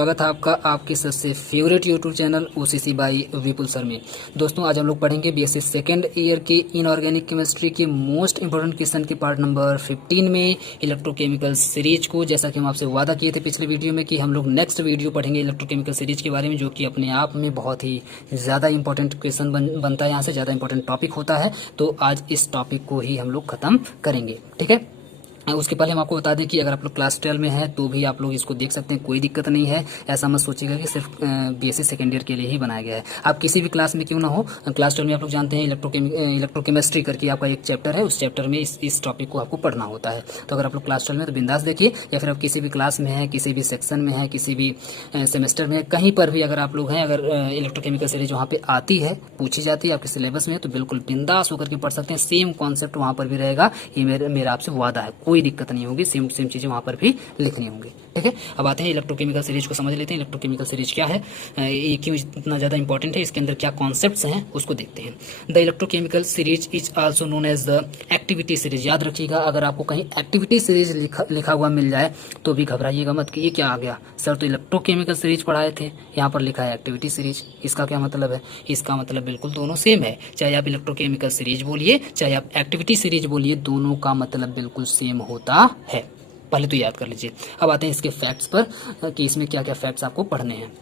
स्वागत है आपका आपके सबसे favourite YouTube channel OCC by Vipul sir में। दोस्तों आज हम लोग पढ़ेंगे बीएससी सेकेंड ईयर के इनऑर्गेनिक केमिस्ट्री के मोस्ट इंपोर्टेंट क्वेश्चन के पार्ट नंबर 15 में इलेक्ट्रोकेमिकल सीरीज को। जैसा कि हम आपसे वादा किए थे पिछले वीडियो में कि हम लोग नेक्स्ट वीडियो पढ़ेंगे इलेक्ट्रोकेमिकल सीरीज के बारे में, जो कि अपने आप में बहुत ही ज़्यादा इंपॉर्टेंट क्वेश्चन बनता है, यहाँ से ज़्यादा इंपॉर्टेंट टॉपिक होता है। तो आज इस टॉपिक को ही हम लोग खत्म करेंगे, ठीक है। उसके पहले हम आपको बता दें कि अगर आप लोग क्लास 12 में है तो भी आप लोग इसको देख सकते हैं, कोई दिक्कत नहीं है। ऐसा मत सोचिएगा कि सिर्फ बीएससी सेकेंड ईयर के लिए ही बनाया गया है। आप किसी भी क्लास में क्यों ना हो, क्लास 12 में आप लोग जानते हैं इलेक्ट्रोकेमिस्ट्री करके आपका एक चैप्टर है, उस चैप्टर में इस टॉपिक को आपको पढ़ना होता है। तो अगर आप लोग क्लास 12 में तो बिंदास देखिए, या फिर आप किसी भी क्लास में है, किसी भी सेक्शन में है, किसी भी सेमेस्टर में है, कहीं पर भी अगर आप लोग हैं, अगर इलेक्ट्रोकेमिकल सीरीज वहाँ पे आती है, पूछी जाती है आपके सिलेबस में, तो बिल्कुल बिंदास होकर के पढ़ सकते हैं। सेम कॉन्सेप्ट वहाँ पर भी रहेगा, ये मेरा आपसे वादा है, कोई दिक्कत नहीं होगी। सेम चीजें वहां पर भी लिखनी होंगी, ठीक है। अब आते हैं इलेक्ट्रोकेमिकल सीरीज को समझ लेते हैं। इलेक्ट्रोकेमिकल सीरीज क्या है, ये क्यों इतना ज्यादा इंपॉर्टेंट है, इसके अंदर क्या कॉन्सेप्ट्स हैं उसको देखते हैं। The electrochemical series is also known as the activity series. याद रखिएगा, अगर आपको कहीं एक्टिविटी सीरीज लिखा हुआ मिल जाए तो भी घबराइएगा मत कि ये क्या आ गया सर, तो इलेक्ट्रोकेमिकल सीरीज पढ़ाए थे, यहाँ पर लिखा है एक्टिविटी सीरीज। इसका क्या मतलब है? इसका मतलब बिल्कुल दोनों सेम है, चाहे आप इलेक्ट्रोकेमिकल सीरीज बोलिए चाहे आप एक्टिविटी सीरीज बोलिए, दोनों का मतलब बिल्कुल सेम होता है। पहले तो याद कर लीजिए। अब आते हैं इसके फैक्ट्स पर कि इसमें क्या क्या फैक्ट्स आपको पढ़ने हैं।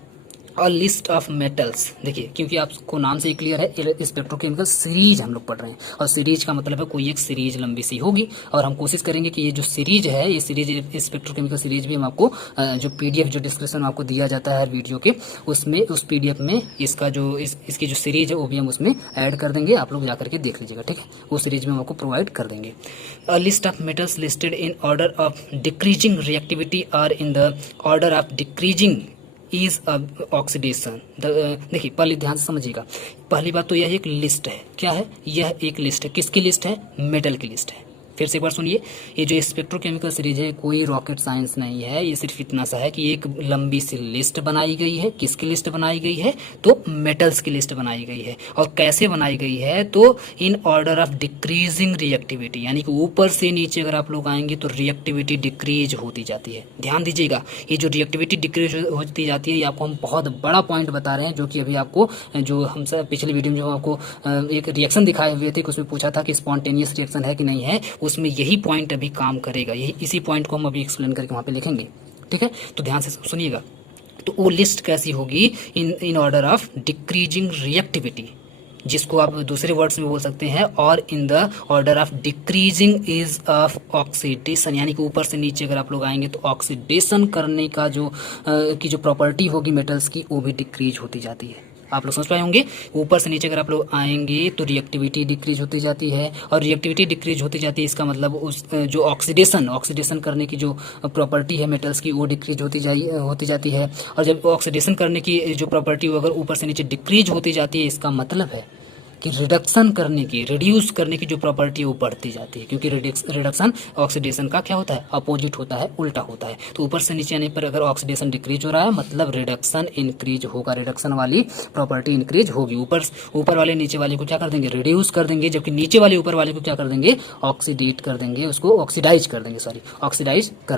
अ लिस्ट ऑफ मेटल्स, देखिए क्योंकि आपको नाम से ही क्लियर है, इस पेट्रोकेमिकल सीरीज हम लोग पढ़ रहे हैं, और सीरीज का मतलब है कोई एक सीरीज लंबी सी होगी, और हम कोशिश करेंगे कि ये जो सीरीज है, ये सीरीज, इस पेट्रोकेमिकल सीरीज भी हम आपको जो पीडीएफ, जो डिस्क्रिप्शन में आपको दिया जाता है हर वीडियो के, उसमें उस पीडीएफ में इसका जो इसकी जो सीरीज है वो भी हम उसमें ऐड कर देंगे, आप लोग जाकर के देख लीजिएगा, ठीक है। वो सीरीज में हम आपको प्रोवाइड कर देंगे। A list of metals listed in order of decreasing reactivity are in the order of decreasing is oxidation. देखिए पहले ध्यान से समझिएगा, पहली बात तो यह एक लिस्ट है। क्या है? यह एक लिस्ट है। किसकी लिस्ट है? मेटल की लिस्ट है। फिर से एक बार सुनिए, ये जो स्पेक्ट्रोकेमिकल सीरीज है कोई रॉकेट साइंस नहीं है, ये सिर्फ इतना सा है कि एक लंबी सी लिस्ट बनाई गई है। किसकी लिस्ट बनाई गई है? तो मेटल्स की लिस्ट बनाई गई है। और कैसे बनाई गई है? तो इन ऑर्डर ऑफ डिक्रीजिंग रिएक्टिविटी, यानी कि ऊपर से नीचे अगर आप लोग आएंगे तो रिएक्टिविटी डिक्रीज होती जाती है। ध्यान दीजिएगा, ये जो रिएक्टिविटी डिक्रीज होती जाती है, ये आपको हम बहुत बड़ा पॉइंट बता रहे हैं, जो कि अभी आपको जो हम सब पिछले वीडियो में जो आपको एक रिएक्शन दिखाए हुए थे, उसमें पूछा था कि स्पॉन्टेनियस रिएक्शन है कि नहीं है, उसमें यही पॉइंट अभी काम करेगा। यही इसी पॉइंट को हम अभी एक्सप्लेन करके वहां पे लिखेंगे, ठीक है। तो ध्यान से सुनिएगा। तो वो लिस्ट कैसी होगी? इन ऑर्डर ऑफ डिक्रीजिंग रिएक्टिविटी, जिसको आप दूसरे वर्ड्स में बोल सकते हैं, और इन the order of decreasing is of oxidation, यानी कि ऊपर से नीचे अगर आप लोग आएंगे तो ऑक्सीडेशन करने का जो की जो प्रॉपर्टी होगी मेटल्स की, वो भी डिक्रीज होती जाती है। आप लोग समझ पाए होंगे, ऊपर से नीचे अगर आप लोग आएंगे तो रिएक्टिविटी डिक्रीज होती जाती है, और रिएक्टिविटी डिक्रीज होती जाती है, इसका मतलब उस जो ऑक्सीडेशन करने की जो प्रॉपर्टी है मेटल्स की, वो डिक्रीज होती जाती है। और जब ऑक्सीडेशन करने की जो प्रॉपर्टी अगर ऊपर से नीचे डिक्रीज होती जाती है, इसका मतलब है कि रिड्यूस करने की जो प्रॉपर्टी है वो बढ़ती जाती है, क्योंकि रिडक्शन ऑक्सीडेशन का क्या होता है? अपोजिट होता है, उल्टा होता है। तो ऊपर से नीचे आने पर अगर ऑक्सीडेशन डिक्रीज हो रहा है, मतलब रिडक्शन इंक्रीज होगा, रिडक्शन वाली प्रॉपर्टी इंक्रीज होगी। ऊपर वाले नीचे वाले को क्या कर देंगे? रिड्यूस कर देंगे, जबकि नीचे वाले ऊपर वाले को क्या कर देंगे? ऑक्सीडेट कर देंगे, उसको ऑक्सीडाइज कर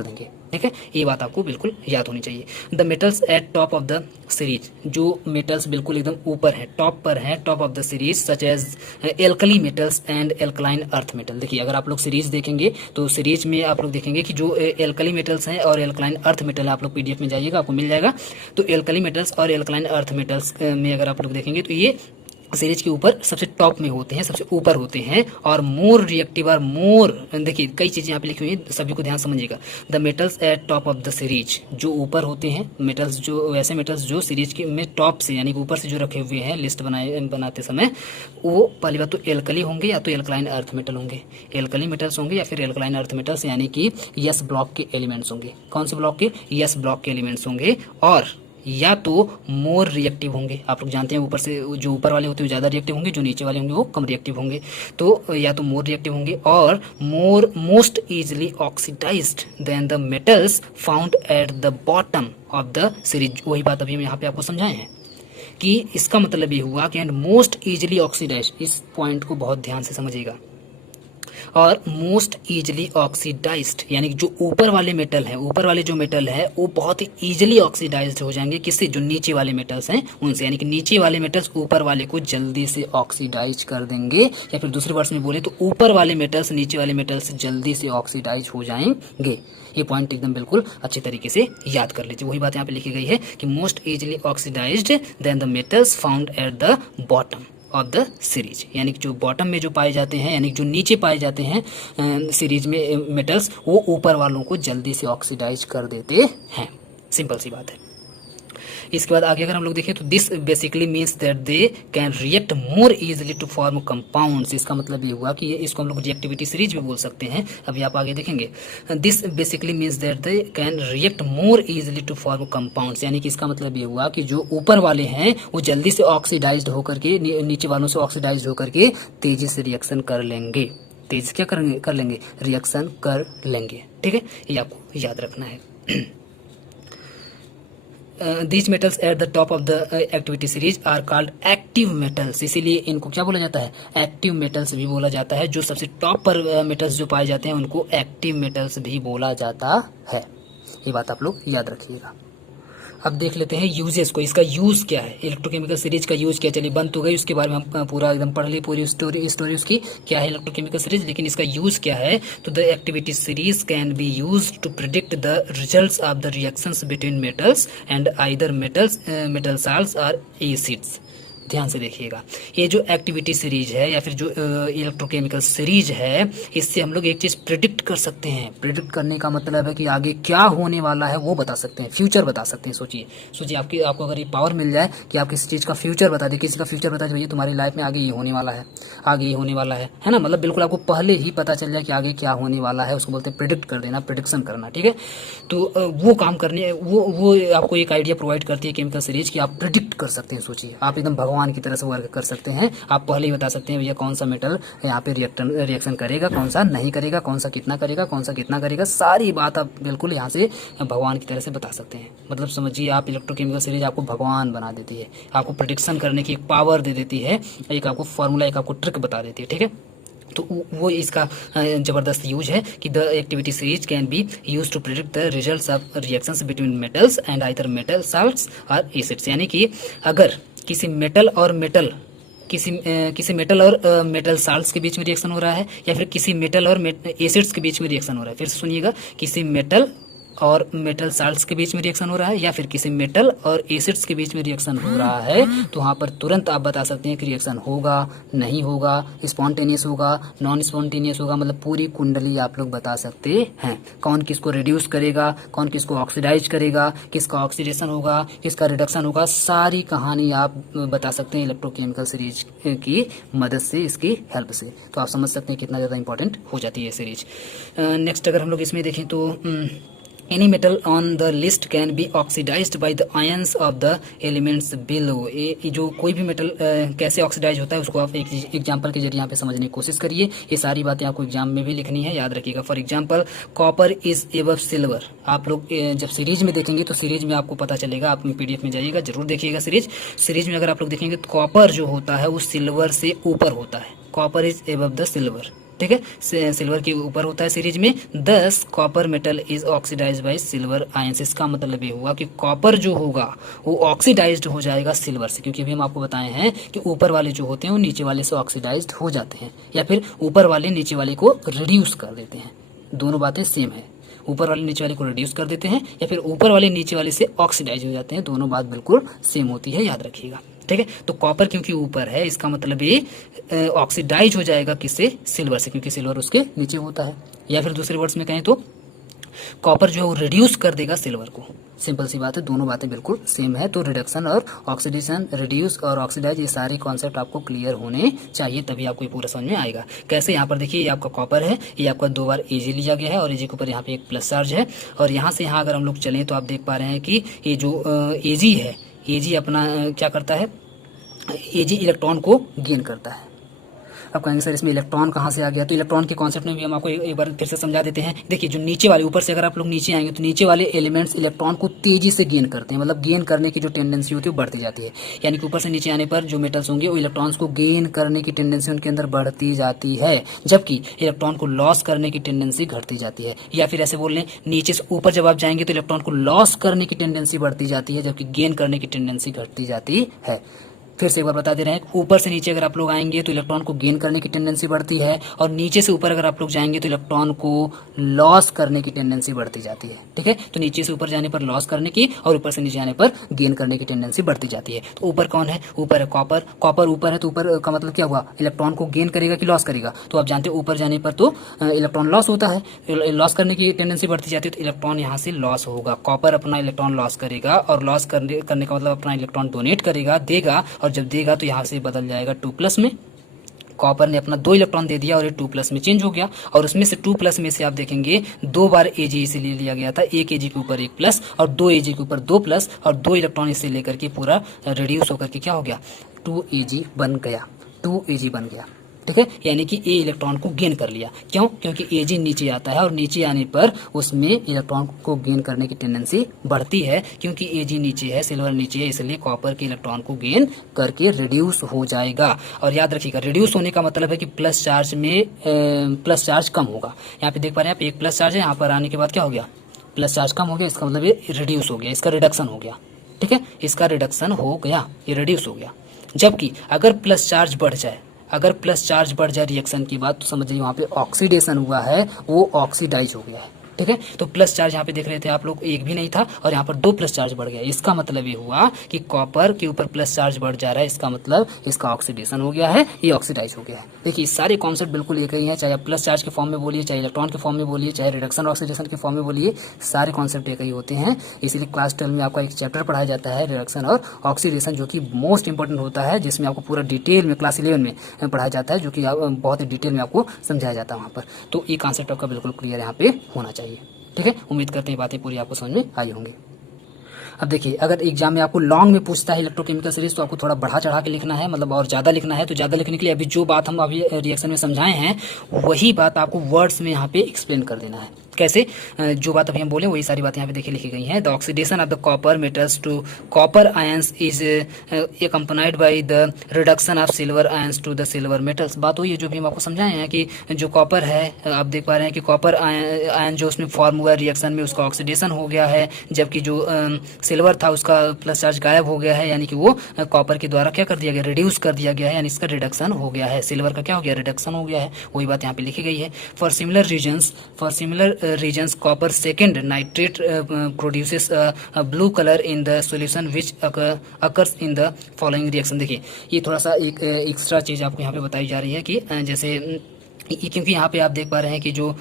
देंगे, ठीक है। ये बात आपको बिल्कुल याद होनी चाहिए। The metals at top of the series, जो मेटल्स बिल्कुल एकदम ऊपर है, टॉप पर है, top of the series, such as alkali metals and alkaline earth metal. देखिए अगर आप लोग सीरीज देखेंगे तो सीरीज में आप लोग देखेंगे कि जो एल्कली मेटल्स हैं और एल्कलाइन अर्थ मेटल है, आप लोग पीडीएफ में जाइएगा आपको मिल जाएगा। तो एल्कली मेटल्स और एल्कलाइन अर्थ मेटल्स में अगर आप लोग देखेंगे तो ये सीरीज के ऊपर सबसे टॉप में होते हैं, सबसे ऊपर होते हैं, और मोर रिएक्टिव और मोर, देखिए कई चीजें यहाँ पे लिखी हुई है, सभी को ध्यान समझिएगा। The metals at top of the series, जो ऊपर होते हैं मेटल्स, जो वैसे मेटल्स जो सीरीज के में टॉप से, यानी कि ऊपर से जो रखे हुए हैं लिस्ट बनाते समय, वो पहली बात तो एल्कली होंगे या तो एल्कलाइन अर्थ मेटल होंगे, एल्कली मेटल्स होंगे या फिर एल्कलाइन अर्थ मेटल्स, यानी कि यस ब्लॉक के एलिमेंट्स होंगे। कौन से ब्लॉक के? यस ब्लॉक के एलिमेंट्स होंगे, और या तो मोर रिएक्टिव होंगे। आप लोग जानते हैं ऊपर से जो ऊपर वाले होते हैं वो ज़्यादा रिएक्टिव होंगे, जो नीचे वाले होंगे वो कम रिएक्टिव होंगे। तो या तो मोर रिएक्टिव होंगे, और most easily oxidised than the metals found at the bottom of the series. वही बात अभी हम यहाँ पे आपको समझाए हैं कि इसका मतलब ये हुआ कि एंड मोस्ट इजीली ऑक्सीडाइज्ड। इस पॉइंट को बहुत ध्यान से समझिएगा और मोस्ट ईजिली ऑक्सीडाइज्ड, यानी कि जो ऊपर वाले मेटल है, ऊपर वाले जो मेटल है वो बहुत ही ईजिली ऑक्सीडाइज्ड हो जाएंगे किससे, जो नीचे वाले मेटल्स हैं उनसे, यानी कि नीचे वाले मेटल्स ऊपर वाले को जल्दी से ऑक्सीडाइज कर देंगे, या फिर दूसरे वर्ड्स में बोले तो ऊपर वाले मेटल्स नीचे वाले मेटल्स जल्दी से ऑक्सीडाइज हो जाएंगे। ये पॉइंट एकदम बिल्कुल अच्छे तरीके से याद कर लीजिए। वही बात यहाँ पे लिखी गई है कि most easily oxidised than the metals found at the bottom of the series, यानी कि जो बॉटम में जो पाए जाते हैं, यानी कि जो नीचे पाए जाते हैं सीरीज में मेटल्स, वो ऊपर वालों को जल्दी से ऑक्सीडाइज कर देते हैं। सिंपल सी बात है। इसके बाद आगे अगर हम लोग देखें तो this basically means that they can react more easily to form compounds. इसका मतलब ये हुआ कि इसको हम लोग रिएक्टिविटी सीरीज भी बोल सकते हैं। अभी आप आगे देखेंगे। This basically means that they can react more easily to form compounds, यानी कि इसका मतलब ये हुआ कि जो ऊपर वाले हैं वो जल्दी से ऑक्सीडाइज्ड होकर के नीचे वालों से ऑक्सीडाइज्ड होकर के तेजी से रिएक्शन कर लेंगे। तेज क्या करेंगे, कर लेंगे, रिएक्शन कर लेंगे। ठीक है, ये आपको याद रखना है। these metals at the top of the activity series are called active metals, इसीलिए इनको क्या बोला जाता है, एक्टिव मेटल्स भी बोला जाता है। जो सबसे टॉप पर मेटल्स जो पाए जाते हैं उनको एक्टिव मेटल्स भी बोला जाता है। ये बात आप लोग याद रखिएगा। अब देख लेते हैं यूजेस को, इसका यूज क्या है, इलेक्ट्रोकेमिकल सीरीज का यूज क्या। चलिए बंद तो गई, उसके बारे में हम पूरा एकदम पढ़ लिए, पूरी स्टोरी उसकी क्या है इलेक्ट्रोकेमिकल सीरीज, लेकिन इसका यूज क्या है। तो the activity series can be use to predict the results of the reactions between metals and either metal salts और एसिड्स। ध्यान से देखिएगा, ये जो एक्टिविटी सीरीज है या फिर जो इलेक्ट्रोकेमिकल सीरीज है, इससे हम लोग एक चीज प्रिडिक्ट कर सकते हैं। प्रिडिक्ट करने का मतलब है कि आगे क्या होने वाला है वो बता सकते हैं, फ्यूचर बता सकते हैं। सोचिए आपको अगर ये पावर मिल जाए कि आप किसी चीज का फ्यूचर बता दे, किसी का फ्यूचर बता दे, भैया तुम्हारी लाइफ में आगे ये होने वाला है, आगे ये होने वाला है ना, मतलब बिल्कुल आपको पहले ही पता चल जाए कि आगे क्या होने वाला है, उसको बोलते हैं प्रिडिक्ट कर देना, प्रिडिक्शन करना। ठीक है, तो वो काम करने वो आपको एक आइडिया प्रोवाइड करती है केमिकल सीरीज कि आप प्रिडिक्ट कर सकते हैं। सोचिए आप एकदम भगवान की तरह से वर्क कर सकते हैं। आप पहले ही बता सकते हैं भैया कौन सा मेटल यहाँ पे रिएक्शन करेगा, कौन सा नहीं करेगा, कौन सा कितना करेगा, कौन सा कितना करेगा, सारी बात आप बिल्कुल यहाँ से भगवान की तरह से बता सकते हैं। मतलब समझिए आप इलेक्ट्रोकेमिकल सीरीज आपको भगवान बना देती है, आपको प्रेडिक्शन करने की एक पावर दे देती है, एक आपको फॉर्मूला, एक आपको ट्रिक बता देती है। ठीक है, तो वो इसका जबरदस्त यूज है कि the activity series can be use to predict the results of reactions between metals and either metal salts और एसिड्स, यानी कि अगर किसी मेटल और मेटल साल्ट्स के बीच में रिएक्शन हो रहा है, या फिर किसी मेटल और एसिड्स के बीच में रिएक्शन हो रहा है। फिर सुनिएगा, किसी मेटल और मेटल साल्ट्स के बीच में रिएक्शन हो रहा है, या फिर किसी मेटल और एसिड्स के बीच में रिएक्शन हो रहा है, तो वहाँ पर तुरंत आप बता सकते हैं कि रिएक्शन होगा, नहीं होगा, स्पॉन्टेनियस होगा, नॉन स्पॉन्टेनियस होगा, मतलब पूरी कुंडली आप लोग बता सकते हैं। कौन किसको रिड्यूस करेगा, कौन किसको ऑक्सीडाइज करेगा, किसका ऑक्सीडेशन होगा, किसका रिडक्शन होगा, सारी कहानी आप बता सकते हैं इलेक्ट्रोकेमिकल सीरीज की मदद से, इसकी हेल्प से। तो आप समझ सकते हैं कितना ज़्यादा इंपॉर्टेंट हो जाती है सीरीज। नेक्स्ट अगर हम लोग इसमें देखें तो Any metal on the list can be oxidized by the ions of the elements below। ये जो कोई भी मेटल कैसे ऑक्सीडाइज होता है उसको आप एक एग्जांपल के जरिए यहाँ पे समझने की कोशिश करिए। ये सारी बातें आपको एग्जाम में भी लिखनी है, याद रखिएगा। For example copper is above silver. आप लोग जब सीरीज में देखेंगे तो सीरीज में आपको पता चलेगा, आप PDF में जाइएगा, जरूर देखिएगा सीरीज में अगर आप लोग देखेंगे तो कॉपर जो होता है वो सिल्वर से ऊपर होता है। Copper is above the silver, ठीक है, सिल्वर के ऊपर होता है सीरीज में। 10 copper metal is oxidised by silver ions. इसका मतलब ये हुआ कि कॉपर जो होगा वो ऑक्सीडाइज्ड हो जाएगा सिल्वर से, क्योंकि अभी हम आपको बताए हैं कि ऊपर वाले जो होते हैं वो नीचे वाले से ऑक्सीडाइज्ड हो जाते हैं, या फिर ऊपर वाले नीचे वाले को रिड्यूस कर देते हैं। दोनों बातें सेम है, ऊपर वाले नीचे वाले को रिड्यूस कर देते हैं या फिर ऊपर वाले नीचे वाले से ऑक्सीडाइज हो जाते हैं। दोनों बात बिल्कुल सेम होती है, याद रखिएगा। ठीक है, तो कॉपर क्योंकि ऊपर है, इसका मतलब ये ऑक्सीडाइज हो जाएगा किससे, सिल्वर से, क्योंकि सिल्वर उसके नीचे होता है। या फिर दूसरे वर्ड्स में कहें तो कॉपर जो है वो रिड्यूस कर देगा सिल्वर को। सिंपल सी बात है, दोनों बातें बिल्कुल सेम है। तो रिडक्शन और ऑक्सीडेशन, रिड्यूस और ऑक्सीडाइज, ये सारे कॉन्सेप्ट आपको क्लियर होने चाहिए, तभी आपको ये पूरा समझ में आएगा। कैसे, यहाँ पर देखिए, ये आपका कॉपर है, ये आपका 2 बार एजी लिया गया है और एजी के ऊपर यहाँ पे एक प्लस चार्ज है। और यहाँ से यहाँ अगर हम लोग चलें तो आप देख पा रहे हैं कि ये जो एजी है, एजी अपना क्या करता है, एजी इलेक्ट्रॉन को गेन करता है अब कहेंगे सर इसमें इलेक्ट्रॉन कहाँ से आ गया, तो इलेक्ट्रॉन के कॉन्सेप्ट में भी हम आपको एक बार फिर से समझा देते हैं। देखिए जो नीचे वाले, ऊपर से अगर आप लोग नीचे आएंगे तो नीचे वाले एलिमेंट्स इलेक्ट्रॉन को तेजी से गेन करते हैं, मतलब गेन करने की जो टेंडेंसी होती है वो बढ़ती जाती है। यानी कि ऊपर से नीचे आने पर जो मेटल्स होंगे वो इलेक्ट्रॉन्स को गेन करने की टेंडेंसी उनके अंदर बढ़ती जाती है, जबकि इलेक्ट्रॉन को लॉस करने की टेंडेंसी घटती जाती है। या फिर ऐसे बोल लें, नीचे से ऊपर जब आप जाएंगे तो इलेक्ट्रॉन को लॉस करने की टेंडेंसी बढ़ती जाती है, जबकि गेन करने की टेंडेंसी घटती जाती है। फिर से एक बार बता दे रहे हैं, ऊपर से नीचे अगर आप लोग आएंगे तो इलेक्ट्रॉन को गेन करने की टेंडेंसी बढ़ती है, और नीचे से ऊपर अगर आप लोग जाएंगे तो इलेक्ट्रॉन को लॉस करने की टेंडेंसी बढ़ती जाती है। ठीक है, तो नीचे से ऊपर जाने पर लॉस करने की और ऊपर से नीचे आने पर गेन करने की टेंडेंसी बढ़ती जाती है। तो ऊपर कौन है, ऊपर है कॉपर। कॉपर ऊपर है तो ऊपर का मतलब क्या हुआ, इलेक्ट्रॉन को गेन करेगा कि लॉस करेगा, तो आप जानते हैं ऊपर जाने पर तो इलेक्ट्रॉन लॉस होता है, लॉस करने की टेंडेंसी बढ़ती जाती है, तो इलेक्ट्रॉन यहाँ से लॉस होगा। कॉपर अपना इलेक्ट्रॉन लॉस करेगा, और लॉस करने का मतलब अपना इलेक्ट्रॉन डोनेट करेगा, देगा, और जब देगा तो यहाँ से बदल जाएगा 2+ में। कॉपर ने अपना 2 इलेक्ट्रॉन दे दिया और ये 2+ में चेंज हो गया, और उसमें से 2+ में से आप देखेंगे 2 बार Ag इसे ले लिया गया था, एक Ag के ऊपर 1+, और 2 Ag के ऊपर 2+, और 2 इलेक्ट्रॉन इसे लेकर के पूरा रिड्यूस होकर के क्या हो गया, 2Ag बन गया, 2Ag बन गया। ठीक है, यानी कि ए इलेक्ट्रॉन को गेन कर लिया। क्यों, क्योंकि Ag नीचे आता है, और नीचे आने पर उसमें इलेक्ट्रॉन को गेन करने की टेंडेंसी बढ़ती है, क्योंकि Ag नीचे है, सिल्वर नीचे है, इसलिए कॉपर के इलेक्ट्रॉन को गेन करके रिड्यूस हो जाएगा। और याद रखिएगा, रिड्यूस होने का मतलब है कि प्लस चार्ज में प्लस चार्ज कम होगा। यहाँ पे देख पा रहे हैं आप, एक प्लस चार्ज है, यहाँ पर आने के बाद क्या हो गया, प्लस चार्ज कम हो गया, इसका मतलब ये रिड्यूस हो गया, इसका रिडक्शन हो गया। ठीक है, इसका रिडक्शन हो गया, ये रिड्यूस हो गया। जबकि अगर प्लस चार्ज बढ़ जाए, अगर प्लस चार्ज बढ़ जाए रिएक्शन की बात, तो समझिए वहाँ पे ऑक्सीडेशन हुआ है, वो ऑक्सीडाइज हो गया है। ठीक है, तो प्लस चार्ज यहाँ पे देख रहे थे आप लोग, एक भी नहीं था, और यहाँ पर 2 प्लस चार्ज बढ़ गया। इसका मतलब ये हुआ कि कॉपर के ऊपर प्लस चार्ज बढ़ जा रहा है, इसका मतलब इसका ऑक्सीडेशन हो गया है, ये ऑक्सीडाइज हो गया है। देखिए सारे कॉन्सेप्ट बिल्कुल एक ही है, चाहे आप प्लस चार्ज के फॉर्म में बोलिए, चाहे इलेक्ट्रॉन के फॉर्म में बोलिए, चाहे रिडक्शन ऑक्सीडेशन के फॉर्म में बोलिए, सारे कॉन्सेप्ट एक ही होते हैं। इसीलिए क्लास 12 में आपका एक चैप्टर पढ़ाया जाता है रिडक्शन और ऑक्सीडेशन, जो कि मोस्ट इंपॉर्टेंट होता है, जिसमें आपको पूरा डिटेल में क्लास 11 में पढ़ाया जाता है, जो कि बहुत ही डिटेल में आपको समझाया जाता है वहाँ पर। तो ये कॉन्सेप्ट आपका बिल्कुल क्लियर यहाँ पे होना चाहिए। ठीक है, उम्मीद करते हैं बातें पूरी आपको समझ में आई होंगी। अब देखिए, अगर एग्जाम में आपको लॉन्ग में पूछता है इलेक्ट्रोकेमिकल सीरीज, तो आपको थोड़ा बढ़ा चढ़ा के लिखना है, मतलब और ज़्यादा लिखना है। तो ज़्यादा लिखने के लिए अभी जो बात हम अभी रिएक्शन में समझाए हैं, वही बात आपको वर्ड्स में यहाँ पे एक्सप्लेन कर देना है। कैसे, जो बात अभी हम बोले वही सारी बातें यहाँ पे देखिए लिखी गई हैं। The oxidation of the copper metals to copper ions is accompanied by the reduction of silver ions to the silver metals. बात वही है जो भी हम आपको समझाए हैं कि जो कॉपर है, आप देख पा रहे हैं कि कॉपर आयन जो उसमें फॉर्म हुआ रिएक्शन में, उसका ऑक्सीडेशन हो गया है, जबकि जो सिल्वर था उसका प्लस चार्ज गायब हो गया है, यानी कि वो कॉपर के द्वारा क्या कर दिया गया, रिड्यूस कर दिया गया है, यानी इसका रिडक्शन हो गया है। सिल्वर का क्या हो गया, रिडक्शन हो गया है, वही बात यहाँ पे लिखी गई है। For similar regions copper second nitrate produces a blue color in the solution which occurs in the following reaction। देखिए ये थोड़ा सा एक एक्स्ट्रा चीज़ आपको यहाँ पे बताई जा रही है कि जैसे क्योंकि यहाँ पे आप देख पा रहे हैं कि जो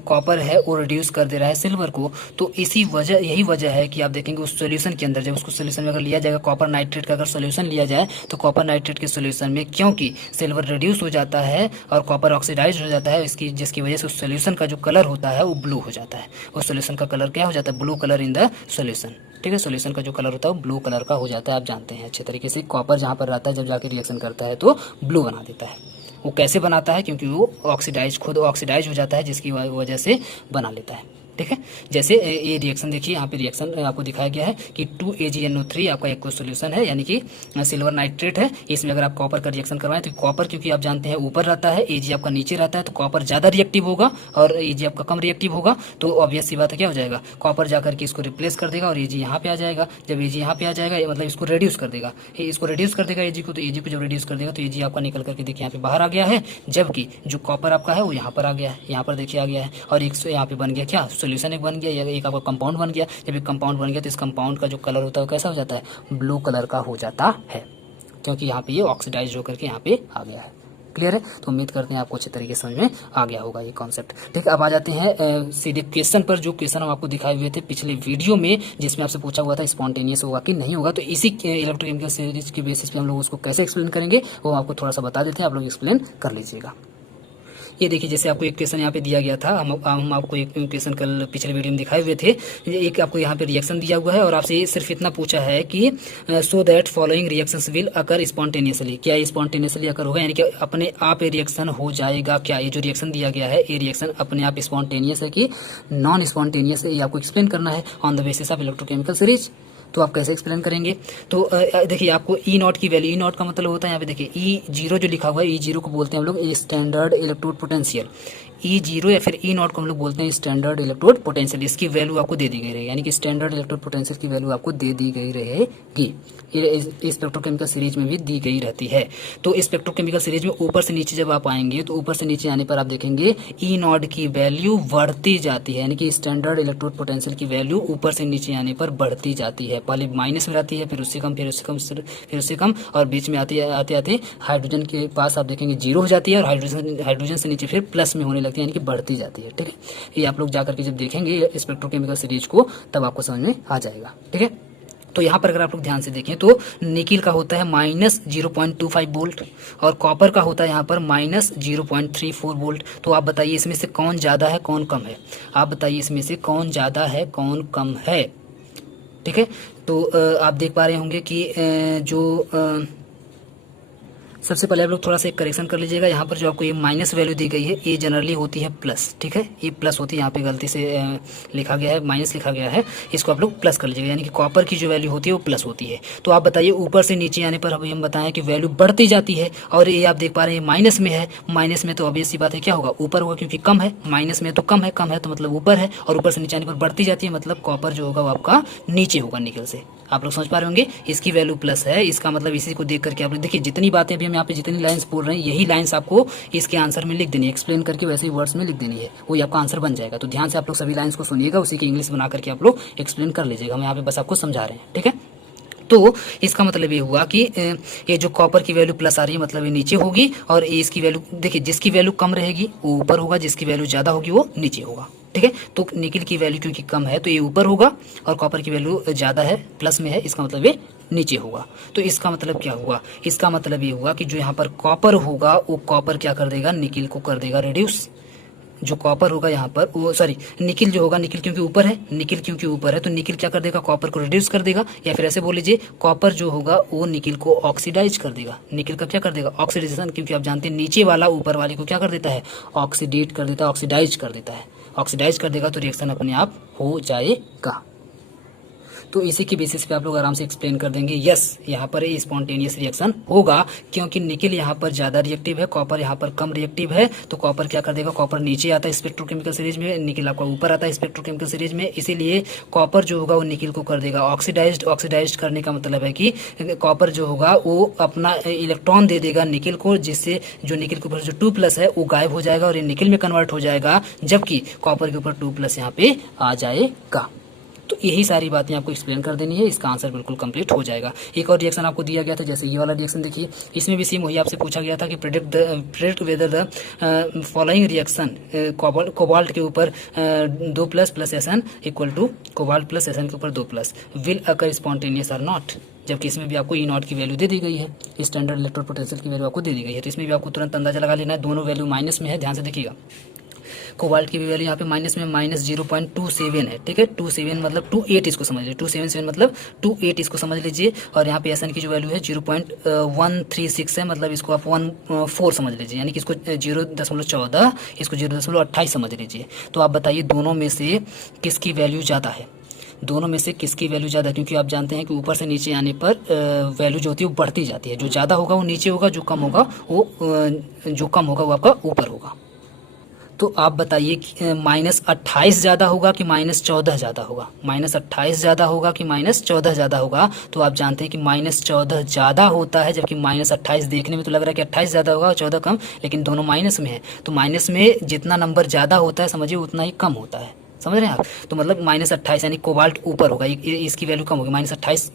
कॉपर है वो रिड्यूस कर दे रहा है सिल्वर को, तो यही वजह है कि आप देखेंगे उस सॉल्यूशन के अंदर, जब उसको सॉल्यूशन में अगर लिया जाएगा, कॉपर नाइट्रेट का अगर सॉल्यूशन लिया जाए, तो कॉपर नाइट्रेट के सॉल्यूशन में क्योंकि सिल्वर रिड्यूस हो जाता है और कॉपर ऑक्सीडाइज हो जाता है, जिसकी वजह से उस सॉल्यूशन का जो कलर होता है वो ब्लू हो जाता है। उस सॉल्यूशन का कलर क्या हो जाता है, blue colour in the solution. ठीक है, सॉल्यूशन का जो कलर होता है वो ब्लू कलर का हो जाता है। आप जानते हैं अच्छे तरीके से, कॉपर जहाँ पर रहता है जब जाके रिएक्शन करता है तो ब्लू बना देता है। वो कैसे बनाता है, क्योंकि वो खुद ऑक्सीडाइज हो जाता है, जिसकी वजह से बना लेता है। ठीक है, जैसे ये रिएक्शन देखिए, यहाँ पे रिएक्शन आपको दिखाया गया है कि 2AgNO3 आपका एक सोल्यूशन है, यानी कि सिल्वर नाइट्रेट है। इसमें अगर आप कॉपर का रिएक्शन करवाएं तो कॉपर क्योंकि आप जानते हैं ऊपर रहता है, Ag आपका नीचे रहता है, तो कॉपर ज़्यादा रिएक्टिव होगा और Ag आपका कम रिएक्टिव होगा। तो ऑब्वियस सी बात है क्या हो जाएगा, कॉपर जाकर के इसको रिप्लेस कर देगा और Ag यहाँ पे आ जाएगा। जब Ag यहाँ पे आ जाएगा मतलब इसको रिड्यूस कर देगा, Ag को, तो Ag को जब रिड्यूस कर देगा तो Ag आपका निकल करके देखिए यहाँ पे बाहर आ गया है, जबकि जो कॉपर आपका है वो यहाँ पर आ गया है, यहाँ पर देखिए आ गया है, और एक यहाँ पे बन गया क्या, सोल्यूशन एक बन गया, या एक आपका कंपाउंड बन गया। जब एक कंपाउंड बन गया तो इस कंपाउंड का जो कलर होता है वो कैसा हो जाता है, ब्लू कलर का हो जाता है, क्योंकि यहाँ पे ये ऑक्सीडाइज होकर के यहाँ पे आ गया है। क्लियर है, तो उम्मीद करते हैं आपको अच्छे तरीके से समझ में आ गया होगा ये कॉन्सेप्ट। ठीक है, अब आ जाते हैं सीधे क्वेश्चन पर, जो क्वेश्चन हम आपको दिखाए हुए थे पिछले वीडियो में, जिसमें आपसे पूछा हुआ था स्पॉन्टेनियस होगा कि नहीं होगा। तो इसी इलेक्ट्रोकेमिकल सीरीज के बेसिस पे हम लोग उसको कैसे एक्सप्लेन करेंगे वो आपको थोड़ा सा बता देते हैं, आप लोग एक्सप्लेन कर लीजिएगा। ये देखिए जैसे आपको एक क्वेश्चन यहाँ पे दिया गया था, हम आपको एक क्वेश्चन कल पिछले वीडियो में दिखाए हुए थे। एक आपको यहाँ पे रिएक्शन दिया हुआ है और आपसे सिर्फ इतना पूछा है कि so that following reactions will occur spontaneously, क्या ये स्पॉन्टेनियसली अकर होगा, यानी कि अपने आप ये रिएक्शन हो जाएगा क्या। ये जो रिएक्शन दिया गया है ये रिएक्शन अपने आप स्पॉन्टेनियस है कि नॉन स्पॉन्टेनियस है, ये आपको एक्सप्लेन करना है on the basis of electrochemical series. तो आप कैसे एक्सप्लेन करेंगे? तो देखिए आपको ई नॉट की वैल्यू, ई नॉट का मतलब होता है यहाँ पे देखिए ई जीरो जो लिखा हुआ है, ई जीरो को बोलते हैं हम लोग standard electrode potential. E zero या फिर ई नॉट को हम लोग बोलते हैं स्टैंडर्ड इलेक्ट्रोड पोटेंशियल। इसकी वैल्यू आपको दे दी गई रहेगी, यानी कि स्टैंडर्ड इलेक्ट्रोड पोटेंशियल की वैल्यू आपको दे दी गई रहेगी। ये स्पेक्ट्रोकेमिकल सीरीज में भी दी गई रहती है। तो स्पेक्ट्रोकेमिकल सीरीज में ऊपर से नीचे जब आप आएंगे तो ऊपर से नीचे आने पर आप देखेंगे ई नॉट की वैल्यू बढ़ती जाती है, यानी कि स्टैंडर्ड इलेक्ट्रोड पोटेंशियल की वैल्यू ऊपर से नीचे आने पर बढ़ती जाती है। पहले माइनस में रहती है, फिर उससे कम, फिर उससे कम, फिर उससे कम, और बीच में आते आते हाइड्रोजन के पास आप देखेंगे जीरो हो जाती है और हाइड्रोजन से नीचे फिर प्लस में होने लगती है, यानी कि बढ़ती जाती है। ठीक है, ये आप लोग जाकर के जब देखेंगे स्पेक्ट्रोकेमिकल सीरीज को तब आपको समझ में आ जाएगा। ठीक है, तो यहाँ पर अगर आप लोग ध्यान से देखें तो निकिल का होता है -0.25 वोल्ट और कॉपर का होता है यहाँ पर -0.34 वोल्ट। तो आप बताइए इसमें से कौन ज़्यादा है कौन कम है? आप बताइए इसमें से कौन ज़्यादा है कौन कम है? ठीक है, तो आप देख पा रहे होंगे कि सबसे पहले आप लोग थोड़ा सा एक करेक्शन कर लीजिएगा। यहाँ पर जो आपको ये माइनस वैल्यू दी गई है ये जनरली होती है प्लस। ठीक है, ये प्लस होती है, यहाँ पे गलती से लिखा गया है माइनस लिखा गया है, इसको आप लोग प्लस कर लीजिएगा, यानी कि कॉपर की जो वैल्यू होती है वो प्लस होती है। तो आप बताइए ऊपर से नीचे आने पर अभी हम बताएं कि वैल्यू बढ़ती जाती है और ये आप देख पा रहे हैं माइनस में है। माइनस में तो ऑब्वियस सी बात है क्या होगा, ऊपर होगा, क्योंकि कम है। माइनस में तो कम है तो मतलब ऊपर है, और ऊपर से नीचे आने पर बढ़ती जाती है, मतलब कॉपर जो होगा वो आपका नीचे होगा निकल से। आप लोग समझ पा रहे होंगे, इसकी वैल्यू प्लस है, इसका मतलब इसी को देख करके आप लोग देखिए जितनी बातें अभी हम यहाँ पे जितनी लाइंस बोल रहे हैं यही लाइंस आपको इसके आंसर में लिख देनी है, एक्सप्लेन करके वैसे ही वर्ड्स में लिख देनी है, वही आपका आंसर बन जाएगा। तो ध्यान से आप लोग सभी लाइंस को सुनिएगा, उसी की इंग्लिश बना करके आप लोग एक्सप्लेन कर लीजिएगा। हम यहाँ पे बस आपको समझा रहे हैं। ठीक है, तो इसका मतलब ये हुआ कि ये जो कॉपर की वैल्यू प्लस आ रही है मतलब ये नीचे होगी, और इसकी वैल्यू देखिए जिसकी वैल्यू कम रहेगी वो ऊपर होगा, जिसकी वैल्यू ज़्यादा होगी वो नीचे होगा। ठीक है, तो निकिल की वैल्यू क्योंकि कम है तो ये ऊपर होगा, और कॉपर की वैल्यू ज़्यादा है प्लस में है, इसका मतलब ये नीचे होगा। तो इसका मतलब क्या हुआ, इसका मतलब ये हुआ कि जो यहाँ पर कॉपर होगा वो कॉपर क्या कर देगा, निकिल को कर देगा रिड्यूस। जो कॉपर होगा यहाँ पर वो सॉरी निकिल जो होगा, निकिल क्योंकि ऊपर है, निकिल क्योंकि ऊपर है तो निकिल क्या कर देगा, कॉपर को रिड्यूस कर देगा, या फिर ऐसे बोल लीजिए कॉपर जो होगा वो निकिल को ऑक्सीडाइज कर देगा। निकिल का क्या कर देगा, ऑक्सीडाइजेशन, क्योंकि आप जानते हैं नीचे वाला ऊपर वाले को क्या कर देता है, ऑक्सीडेट कर देता है, ऑक्सीडाइज कर देता है। ऑक्सीडाइज कर देगा तो रिएक्शन अपने आप हो जाएगा। तो इसी के बेसिस पे आप लोग आराम से एक्सप्लेन कर देंगे यस यहाँ पर ये स्पॉन्टेनियस रिएक्शन होगा, क्योंकि निकिल यहाँ पर ज़्यादा रिएक्टिव है, कॉपर यहाँ पर कम रिएक्टिव है। तो कॉपर क्या कर देगा, कॉपर नीचे आता है स्पेक्ट्रोकेमिकल सीरीज में, निकिल आपका ऊपर आता है स्पेक्ट्रोकेमिकल सीरीज में, इसीलिए कॉपर जो होगा वो निकिल को कर देगा ऑक्सीडाइज्ड। ऑक्सीडाइज्ड करने का मतलब है कि कॉपर जो होगा वो अपना इलेक्ट्रॉन दे देगा निकिल को, जिससे जो निकिल के ऊपर जो 2+ है वो गायब हो जाएगा और ये निकिल में कन्वर्ट हो जाएगा, जबकि कॉपर के ऊपर 2+ यहाँ पे आ जाएगा। तो यही सारी बातें आपको एक्सप्लेन कर देनी है, इसका आंसर बिल्कुल कंप्लीट हो जाएगा। एक और रिएक्शन आपको दिया गया था, जैसे ये वाला रिएक्शन देखिए, इसमें भी सेम वही आपसे पूछा गया था कि predict whether the following reaction cobalt के ऊपर 2+ + Sn equal to cobalt plus Sn के ऊपर 2+ will occur spontaneous or not. जबकि इसमें भी आपको ई नॉट की वैल्यू दे दी गई है, स्टैंडर्ड इलेक्ट्रोड पोटेंशियल की वैल्यू आपको दे दी गई है। तो इसमें भी आपको तुरंत अंदाजा लगा लेना है, दोनों वैल्यू माइनस में है, ध्यान से देखिएगा। कोबाल्ट की वैल्यू यहाँ पे माइनस में -0.27 है। ठीक है, 27 मतलब 28 इसको समझ लीजिए, 277 मतलब 28 इसको समझ लीजिए, और यहाँ पे Sn की जो वैल्यू है 0.136 है, मतलब इसको आप 14 समझ लीजिए, यानी कि इसको 0.14 इसको 0.28 समझ लीजिए। तो आप बताइए दोनों में से किसकी वैल्यू ज़्यादा है, दोनों में से किसकी वैल्यू ज़्यादा है? क्योंकि आप जानते हैं कि ऊपर से नीचे आने पर वैल्यू जो होती है वो बढ़ती जाती है, जो ज़्यादा होगा वो नीचे होगा, जो कम होगा वो आपका ऊपर होगा। तो आप बताइए कि -28 ज़्यादा होगा कि -14 ज़्यादा होगा, -28 ज़्यादा होगा कि -14 ज़्यादा होगा? तो आप जानते हैं कि -14 ज़्यादा होता है, जबकि -28 देखने में तो लग रहा है कि 28 ज़्यादा होगा और 14 कम, लेकिन दोनों माइनस में है। तो माइनस में जितना नंबर ज़्यादा होता है समझिए उतना ही कम होता है, समझ रहे हैं आप? तो मतलब -28 यानी कोबाल्ट ऊपर होगा, इसकी वैल्यू कम होगी, -28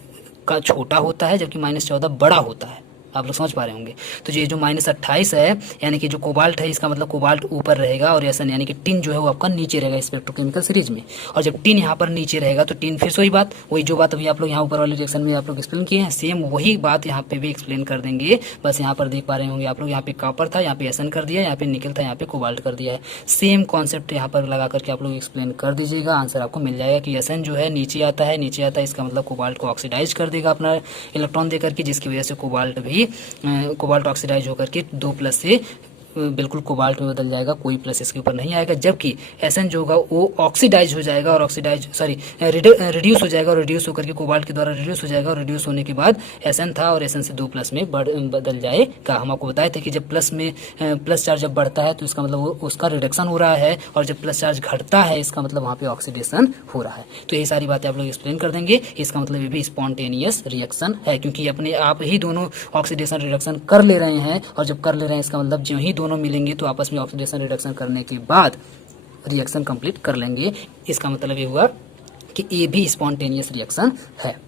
का छोटा होता है जबकि -14 बड़ा होता है। आप लोग समझ पा रहे होंगे। तो ये जो -28 है यानी कि जो कोबाल्ट है इसका मतलब कोबाल्ट ऊपर रहेगा और एसन यानी कि टिन जो है वो आपका नीचे रहेगा स्पेक्ट्रोकेमिकल सीरीज में। और जब टिन यहाँ पर नीचे रहेगा तो टिन फिर से वही जो बात अभी आप लोग यहाँ ऊपर वाले रिएक्शन में आप लोग एक्सप्लेन किए हैं, सेम वही बात यहाँ पे भी एक्सप्लेन कर देंगे। बस यहाँ पर देख पा रहे होंगे आप लोग, यहाँ पे कॉपर था, यहाँ पे एसन कर दिया, यहाँ पे निकल था, यहाँ पे कोबाल्ट कर दिया है। सेम कॉन्सेप्ट यहाँ पर लगा करके आप लोग एक्सप्लेन कर दीजिएगा, आंसर आपको मिल जाएगा कि एसन जो है नीचे आता है, इसका मतलब कोबाल्ट को ऑक्सीडाइज कर देगा अपना इलेक्ट्रॉन देकर के, जिसकी वजह से कोबाल्ट ऑक्सीडाइज होकर के 2+ से बिल्कुल कोबाल्ट में बदल जाएगा, कोई प्लस इसके ऊपर नहीं आएगा। जबकि एसन जो होगा वो ऑक्सीडाइज हो जाएगा और रिड्यूस हो जाएगा और रिड्यूस होकर के कोबाल्ट के द्वारा रिड्यूस हो जाएगा और रिड्यूस होने के बाद एसन था और एसन से 2+ में बदल जाएगा। हम आपको बताए थे कि जब प्लस चार्ज जब बढ़ता है तो इसका मतलब उसका रिडक्शन हो रहा है और जब प्लस चार्ज घटता है इसका मतलब वहाँ पे ऑक्सीडेशन हो रहा है। तो ये सारी बातें आप लोग एक्सप्लेन कर देंगे। इसका मतलब ये भी स्पॉन्टेनियस रिएक्शन है, क्योंकि अपने आप ही दोनों ऑक्सीडेशन रिडक्शन कर ले रहे हैं और जब कर ले रहे हैं इसका मतलब जो ही दोनों मिलेंगे तो आपस में ऑक्सीडेशन रिडक्शन करने के बाद रिएक्शन कंप्लीट कर लेंगे। इसका मतलब ये हुआ कि ये भी स्पॉन्टेनियस रिएक्शन है।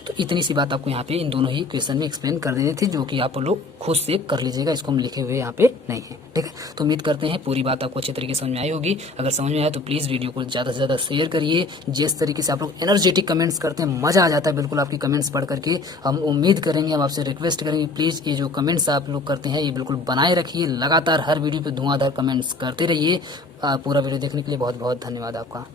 तो इतनी सी बात आपको यहाँ पे इन दोनों ही क्वेश्चन में एक्सप्लेन कर देनी थी, जो कि आप लोग खुद से कर लीजिएगा, इसको हम लिखे हुए यहाँ पे नहीं है। ठीक है, तो उम्मीद करते हैं पूरी बात आपको अच्छे तरीके से समझ में आई होगी। अगर समझ में आया तो प्लीज़ वीडियो को ज़्यादा से ज़्यादा शेयर करिए। जिस तरीके से आप लोग एनर्जेटिक कमेंट्स करते हैं मज़ा आ जाता है बिल्कुल आपकी कमेंट्स पढ़ करके। हम उम्मीद करेंगे, हम आपसे रिक्वेस्ट करेंगे प्लीज़ ये जो कमेंट्स आप लोग करते हैं ये बिल्कुल बनाए रखिए, लगातार हर वीडियो पर धुआंधार कमेंट्स करते रहिए। पूरा वीडियो देखने के लिए बहुत बहुत धन्यवाद आपका।